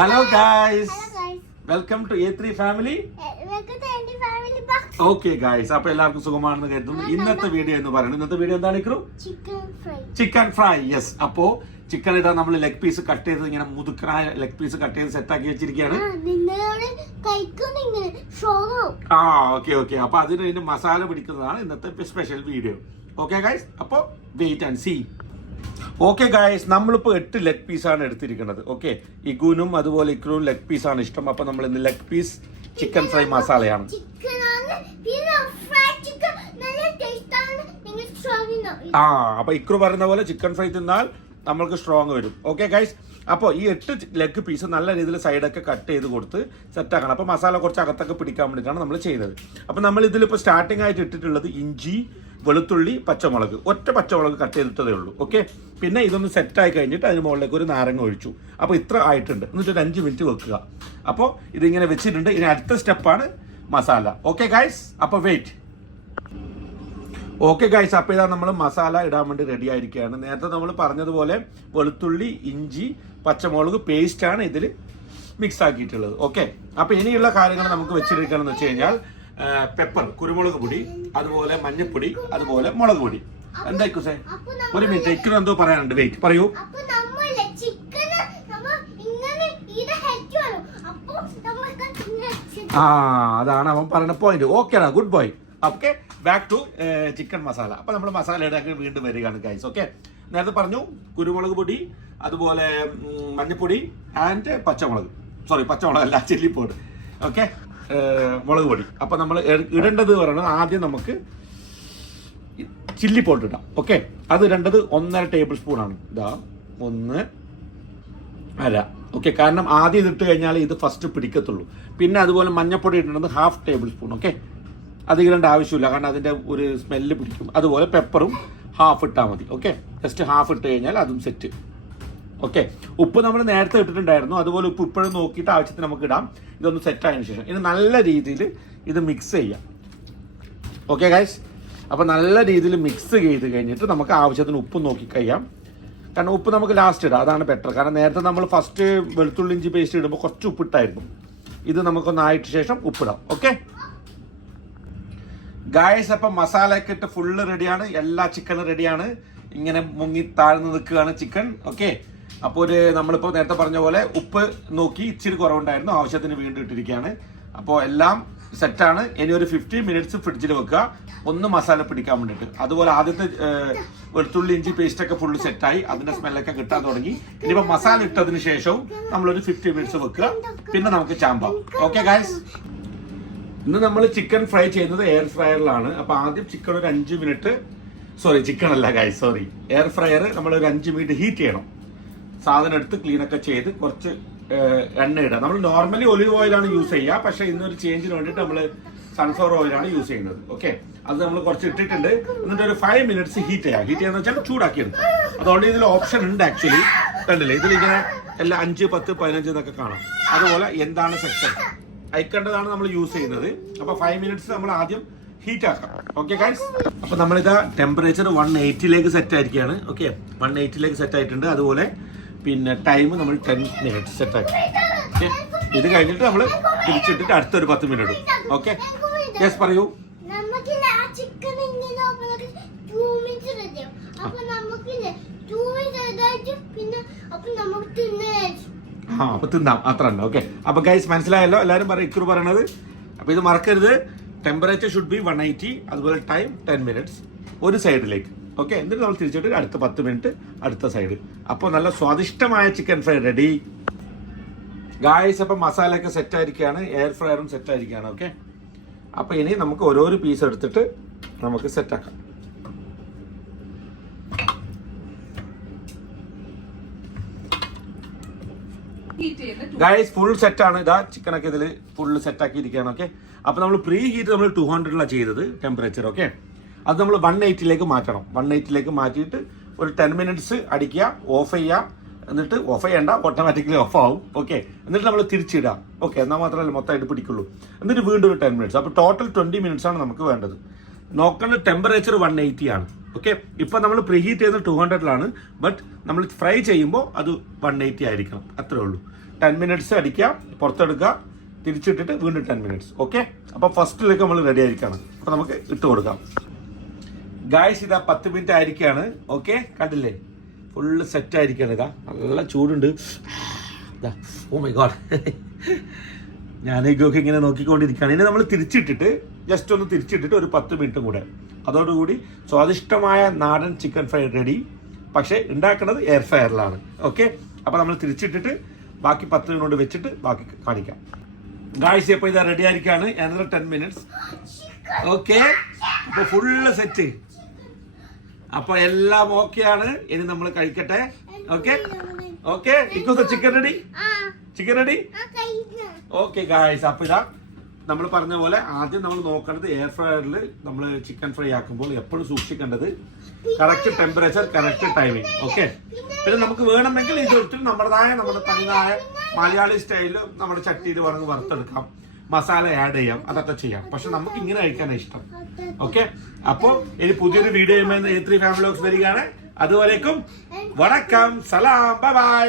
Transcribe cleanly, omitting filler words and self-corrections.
Hello guys. Welcome to A3 family. Okay guys, അപ്പോൾ എല്ലാവർക്കും സുഖമാണെന്ന് കരുതുന്നു. ഇന്നത്തെ വീഡിയോ എന്ന് പറയുന്നത് ഇന്നത്തെ വീഡിയോ എന്താണ് ഇക്രു? Chicken fry. യെസ്. അപ്പോൾ ചിക്കൻ ഇതാ നമ്മൾ ലെഗ് പീസ് കട്ട് ചെയ്ത് ഇങ്ങനെ മുതുക്കനായ ലെഗ് പീസ് കട്ട് ചെയ്ത് സെറ്റ് ആക്കി വെച്ചിരിക്കുകയാണ്. ഓക്കെ. അപ്പൊ അതിന് മസാല പിടിക്കുന്നതാണ് ഇന്നത്തെ സ്പെഷ്യൽ വീഡിയോ. ഓക്കെ ഗൈസ്, അപ്പോൾ wait and see. Okay guys, നമ്മളിപ്പോൾ 8 ലെഗ് പീസാണ് എടുത്തിരിക്കുന്നത്. ഓക്കെ, ഇഗുനും അതുപോലെ ഇക്രുവും ലെഗ് പീസാണ് ഇഷ്ടം. അപ്പോൾ നമ്മൾ ഇന്ന് ലെഗ് പീസ് ചിക്കൻ ഫ്രൈ മസാലയാണ്. അപ്പൊ ഇക്രു പറയുന്ന പോലെ ചിക്കൻ ഫ്രൈ തിന്നാൽ നമ്മൾക്ക് സ്ട്രോങ് വരും. ഓക്കെ ഗൈസ്, അപ്പോൾ ഈ 8 ലെഗ് പീസ് നല്ല രീതിയിൽ സൈഡൊക്കെ കട്ട് ചെയ്ത് കൊടുത്ത് സെറ്റാക്കണം. അപ്പോൾ മസാല കുറച്ച് അകത്തൊക്കെ പിടിക്കാൻ വേണ്ടിയിട്ടാണ് നമ്മൾ ചെയ്യുന്നത്. അപ്പോൾ നമ്മൾ ഇതിലിപ്പോൾ സ്റ്റാർട്ടിംഗ് ആയിട്ട് ഇട്ടിട്ടുള്ളത് ഇഞ്ചി, വെളുത്തുള്ളി, പച്ചമുളക്. ഒറ്റ പച്ചമുളക് കട്ട് ചെയ്തിട്ടതേ ഉള്ളൂ. ഓക്കെ, പിന്നെ ഇതൊന്ന് സെറ്റായി കഴിഞ്ഞിട്ട് അതിന് മുകളിലേക്ക് ഒരു നാരങ്ങ ഒഴിച്ചു. അപ്പോൾ ഇത്ര ആയിട്ടുണ്ട്. എന്നിട്ട് ഒരു 5 മിനിറ്റ് വെക്കുക. അപ്പോൾ ഇതിങ്ങനെ വെച്ചിട്ടുണ്ട്. ഇനി അടുത്ത സ്റ്റെപ്പാണ് മസാല. ഓക്കെ ഗൈസ്, അപ്പോൾ വെയിറ്റ്. ഓക്കെ ഗൈസ്, അപ്പോൾ ഇതാ നമ്മൾ മസാല ഇടാൻ വേണ്ടി റെഡി ആയിരിക്കുകയാണ്. നേരത്തെ നമ്മൾ പറഞ്ഞതുപോലെ വെളുത്തുള്ളി, ഇഞ്ചി, പച്ചമുളക് പേസ്റ്റാണ് ഇതിൽ മിക്സ് ആക്കിയിട്ടുള്ളത്. ഓക്കെ, അപ്പോൾ ഇനിയുള്ള കാര്യങ്ങൾ നമുക്ക് വെച്ചിരിക്കുകയാണെന്ന് വെച്ച് കഴിഞ്ഞാൽ പെപ്പർ, കുരുമുളക് പൊടി, അതുപോലെ മഞ്ഞൾപ്പൊടി, അതുപോലെ മുളക് പൊടി. എന്തായിക്കോ സേ? ഒരു മിനിറ്റ്, ഇക്രു എന്തോ പറയാനുണ്ട്. വെയിറ്റ്, പറയൂ. അതാണ് അവൻ പറയുന്ന പോയിന്റ്. ഓക്കേടാ, good boy. Okay, back to chicken masala. അപ്പൊ നമ്മൾ മസാല ഇടാൻ വീണ്ടും വരികയാണ് ഗൈസ്. ഓക്കെ, നേരത്തെ പറഞ്ഞു കുരുമുളക് പൊടി, അതുപോലെ മഞ്ഞൾപ്പൊടി ആൻഡ് പച്ചമുളക്. സോറി, പച്ചമുളക് അല്ല, ചില്ലി പൗഡർ. ഓക്കെ, മുളക് പൊടി. അപ്പൊ നമ്മൾ ഇടേണ്ടത് പറയുന്നത് ആദ്യം നമുക്ക് ചില്ലി പൗഡർ ഇടാം. ഓക്കെ, അത് ഇടേണ്ടത് 1.5 ടേബിൾ സ്പൂൺ ആണ്. ഇതാ 1.5. ഓക്കെ, കാരണം ആദ്യം ഇതിട്ട് കഴിഞ്ഞാൽ ഇത് ഫസ്റ്റ് പിടിക്കത്തുള്ളൂ. പിന്നെ അതുപോലെ മഞ്ഞൾപ്പൊടി ഇടേണ്ടത് 1/2 ടേബിൾ സ്പൂൺ. ഓക്കെ, അത് ഇടേണ്ട ആവശ്യമില്ല, കാരണം അതിന്റെ ഒരു സ്മെല്ല് പിടിക്കും. അതുപോലെ പെപ്പറും 1/2 ഇട്ടാൽ മതി. ഓക്കെ, ജസ്റ്റ് 1/2 ഇട്ട് കഴിഞ്ഞാൽ അതും സെറ്റ്. ഓക്കെ, ഉപ്പ് നമ്മൾ നേരത്തെ ഇട്ടിട്ടുണ്ടായിരുന്നു. അതുപോലെ ഉപ്പ് ഇപ്പോഴും നോക്കിയിട്ട് ആവശ്യത്തിന് നമുക്ക് ഇടാം. ഇതൊന്ന് സെറ്റ് ആയതിനു ശേഷം ഇത് നല്ല രീതിയിൽ ഇത് മിക്സ് ചെയ്യാം. ഓക്കെ ഗൈസ്, അപ്പോൾ നല്ല രീതിയിൽ മിക്സ് ചെയ്ത് കഴിഞ്ഞിട്ട് നമുക്ക് ആവശ്യത്തിന് ഉപ്പ് നോക്കി കഴിയാം. കാരണം ഉപ്പ് നമുക്ക് ലാസ്റ്റ് ഇടാം, അതാണ് ബെറ്റർ. കാരണം നേരത്തെ നമ്മൾ ഫസ്റ്റ് വെളുത്തുള്ളി ഇഞ്ചി പേസ്റ്റ് ഇടുമ്പോൾ കുറച്ച് ഉപ്പിട്ടായിരുന്നു. ഇത് നമുക്കൊന്ന് ആയിട്ട് ശേഷം ഉപ്പിടാം. ഓക്കെ ഗൈസ്, അപ്പം മസാലയൊക്കെ ഇട്ട് ഫുള്ള് റെഡിയാണ്. എല്ലാ ചിക്കനും റെഡിയാണ്. ഇങ്ങനെ മുങ്ങി താഴ്ന്ന് നിൽക്കുകയാണ് ചിക്കൻ. ഓക്കെ, അപ്പോൾ നമ്മളിപ്പോൾ നേരത്തെ പറഞ്ഞ പോലെ ഉപ്പ് നോക്കി ഇച്ചിരി കുറവുണ്ടായിരുന്നു, ആവശ്യത്തിന് വീണ്ടും ഇട്ടിരിക്കുകയാണ്. അപ്പോൾ എല്ലാം സെറ്റാണ്. ഇനി ഒരു 15 മിനിറ്റ്സ് ഫ്രിഡ്ജിൽ വെക്കുക, ഒന്ന് മസാല പിടിക്കാൻ വേണ്ടിയിട്ട്. അതുപോലെ ആദ്യത്തെ വെളുത്തുള്ളി ഇഞ്ചി പേസ്റ്റ് ഒക്കെ ഫുള്ള് സെറ്റായി, അതിന്റെ സ്മെല്ലൊക്കെ കിട്ടാൻ തുടങ്ങി. ഇനിയിപ്പോൾ മസാല ഇട്ടതിന് ശേഷവും നമ്മളൊരു 15 മിനിറ്റ്സ് വെക്കുക, പിന്നെ നമുക്ക് ചാമ്പാം. ഓക്കെ ഗൈസ്, ഇന്ന് നമ്മൾ ചിക്കൻ ഫ്രൈ ചെയ്യുന്നത് എയർ ഫ്രയറിലാണ്. അപ്പോൾ ആദ്യം ചിക്കൻ ഒരു 5 മിനിറ്റ്, സോറി ചിക്കൻ അല്ല ഗൈസ്, സോറി, എയർ ഫ്രയർ നമ്മൾ ഒരു 5 മിനിറ്റ് ഹീറ്റ് ചെയ്യണം. സാധനം എടുത്ത് ക്ലീനൊക്കെ ചെയ്ത് കുറച്ച് എണ്ണ ഇടുക. നമ്മൾ നോർമലി ഒലിവ് ഓയിലാണ് യൂസ് ചെയ്യുക, പക്ഷെ ഇന്നൊരു ചേഞ്ചിന് വേണ്ടിയിട്ട് നമ്മൾ സൺഫ്ലവർ ഓയിലാണ് യൂസ് ചെയ്യുന്നത്. ഓക്കെ, അത് നമ്മൾ കുറച്ച് ഇട്ടിട്ടുണ്ട്. എന്നിട്ട് ഒരു 5 മിനിറ്റ്സ് ഹീറ്റ് ചെയ്യാം. ഹീറ്റ് ചെയ്യാന്ന് വെച്ചാൽ ചൂടാക്കിയെടുക്കും. അതുകൊണ്ട് ഇതിൽ ഓപ്ഷൻ ഉണ്ട് ആക്ച്വലി. കണ്ടില്ലേ, ഇതിലിങ്ങനെ എല്ലാം 5, 10, 15 എന്നൊക്കെ കാണാം. അതുപോലെ എന്താണ് സെക്ഷൻ അയക്കേണ്ടതാണ് നമ്മൾ യൂസ് ചെയ്യുന്നത്. അപ്പൊ 5 മിനിറ്റ്സ് നമ്മൾ ആദ്യം ഹീറ്റ് ആക്കാം. ഓക്കെ ഗൈസ്, അപ്പൊ നമ്മളിതാ ടെമ്പറേച്ചർ 180 സെറ്റ് ആയിരിക്കുകയാണ്. ഓക്കെ, 180 സെറ്റ് ആയിട്ടുണ്ട്. അതുപോലെ പിന്നെ ടൈം നമ്മൾ 10 മിനിറ്റ്സ് സെറ്റ് ആക്കി. ഓക്കെ, ഇത് കഴിഞ്ഞിട്ട് നമ്മൾ തിരിച്ചിട്ടിട്ട് അടുത്തൊരു 10 മിനിറ്റ്. ഓക്കെ, യെസ് പറയൂ. അപ്പൊ തിന്നാം, അത്ര ഉണ്ട്. ഓക്കെ, അപ്പൊ ഗൈസ് മനസ്സിലായല്ലോ, എല്ലാവരും പറയും ഇക്രു പറയണത്. അപ്പൊ ഇത് മറക്കരുത്, ടെമ്പറേച്ചർ ഷുഡ് ബി 180, അതുപോലെ ടൈം 10 മിനിറ്റ്സ് ഒരു സൈഡിലേക്ക്. ഓക്കെ, എന്നിട്ട് നമ്മൾ തിരിച്ചിട്ട് അടുത്ത 10 മിനിറ്റ് അടുത്ത സൈഡ്. അപ്പോൾ നല്ല സ്വാദിഷ്ടമായ ചിക്കൻ ഫ്രൈ റെഡി ഗായ്സ്. അപ്പം മസാലയൊക്കെ സെറ്റ് ആയിരിക്കുകയാണ്, എയർ ഫ്രയറും സെറ്റ് ആയിരിക്കുകയാണ്. ഓക്കെ, അപ്പോൾ ഇനി നമുക്ക് ഓരോരോ പീസ് എടുത്തിട്ട് നമുക്ക് സെറ്റാക്കാം. ഗായ്സ് ഫുൾ സെറ്റാണ്. ഇതാ ചിക്കനൊക്കെ ഇതിൽ ഫുള്ള് സെറ്റാക്കിയിരിക്കുകയാണ്. ഓക്കെ, അപ്പോൾ നമ്മൾ പ്രീ ഹീറ്റ് നമ്മൾ 200 ചെയ്തത് ടെമ്പറേച്ചർ. ഓക്കെ, അത് നമ്മൾ 180 മാറ്റണം. 180 മാറ്റിയിട്ട് ഒരു 10 മിനിറ്റ്സ് അടിക്കുക, ഓഫ് ചെയ്യുക. എന്നിട്ട് ഓഫ് ചെയ്യണ്ട, ഓട്ടോമാറ്റിക്കലി ഓഫ് ആവും. ഓക്കെ, എന്നിട്ട് നമ്മൾ തിരിച്ചിടാം. ഓക്കെ, എന്നാൽ മാത്രമല്ല മൊത്തമായിട്ട് പിടിക്കുള്ളൂ. എന്നിട്ട് വീണ്ടും ഒരു 10 മിനിറ്റ്സ്. അപ്പോൾ ടോട്ടൽ 20 മിനിറ്റ്സ് ആണ് നമുക്ക് വേണ്ടത്. നോക്കേണ്ട ടെമ്പറേച്ചർ 180 ആണ്. ഓക്കെ, ഇപ്പം നമ്മൾ പ്രീഹീറ്റ് ചെയ്യുന്നത് 200 ബട്ട് നമ്മൾ ഫ്രൈ ചെയ്യുമ്പോൾ അത് 180 ആയിരിക്കണം. അത്രേ ഉള്ളൂ. 10 മിനിറ്റ്സ് അടിക്കുക, പുറത്തെടുക്കുക, തിരിച്ചിട്ടിട്ട് വീണ്ടും 10 മിനിറ്റ്സ്. ഓക്കെ, അപ്പോൾ ഫസ്റ്റിലേക്ക് നമ്മൾ റെഡി ആയിരിക്കണം. അപ്പോൾ നമുക്ക് ഇട്ട് കൊടുക്കാം. ഗായ്സ് ഇതാ 10 മിനിറ്റ് ആയിരിക്കുകയാണ്. ഓക്കെ, കണ്ടില്ലേ ഫുള്ള് സെറ്റ് ആയിരിക്കുകയാണ്. ഇതാ നല്ല ചൂടുണ്ട്. ഓ മൈ ഗോഡ്, ഞാൻ ഇതൊക്കെ ഇങ്ങനെ നോക്കിക്കൊണ്ടിരിക്കുകയാണ്. ഇനി നമ്മൾ തിരിച്ചിട്ടിട്ട് ജസ്റ്റ് ഒന്ന് തിരിച്ചിട്ടിട്ട് ഒരു 10 മിനിറ്റും കൂടെ, അതോടുകൂടി സ്വാദിഷ്ടമായ നാടൻ ചിക്കൻ ഫ്രൈ റെഡി. പക്ഷേ ഉണ്ടാക്കുന്നത് എയർ ഫ്രയറിലാണ്. ഓക്കെ, അപ്പോൾ നമ്മൾ തിരിച്ചിട്ടിട്ട് ബാക്കി 10 മിനിറ്റ് കൊണ്ട് വെച്ചിട്ട് ബാക്കി കാണിക്കാം. ഗായ്സ് ഇപ്പോൾ ഇതാ റെഡി ആയിരിക്കുകയാണ്. another 10 minutes. ഓക്കെ, അപ്പോൾ ഫുള്ള് സെറ്റ്. അപ്പോൾ എല്ലാം ഓക്കെ ആണ്. ഇനി നമ്മൾ കഴിക്കട്ടെ. Okay okay, echoes chicken ready, chicken ready. Okay guys, അപ്പോൾ ഇതാ നമ്മൾ പറഞ്ഞ പോലെ ആദ്യം നമ്മൾ നോക്കേണ്ടത് എയർ ഫ്രയറിൽ നമ്മൾ ചിക്കൻ ഫ്രൈ ആക്കുമ്പോൾ എപ്പോഴും സൂക്ഷിക്കേണ്ടത് correct temperature, correct timing. Okay, പിന്നെ നമുക്ക് വേണമെങ്കിൽ ഇതൊരു നമ്മുടെ തനിയായ മലയാളി സ്റ്റൈലിൽ നമ്മുടെ ചട്ടിയിൽ വേണമെങ്കിൽ വറുത്തെടുക്കാം, മസാല ആഡ് ചെയ്യാം, അതൊക്കെ ചെയ്യാം. പക്ഷെ നമുക്ക് ഇങ്ങനെ കഴിക്കാനാണ് ഇഷ്ടം. ഓക്കെ, അപ്പോൾ ഇനി പുതിയൊരു വീഡിയോ A3 ഫാമിലി വ്ലോഗ്സ് വരികയാണ്. അതുവരേക്കും വണക്കം, സലാം, ബൈ ബൈ.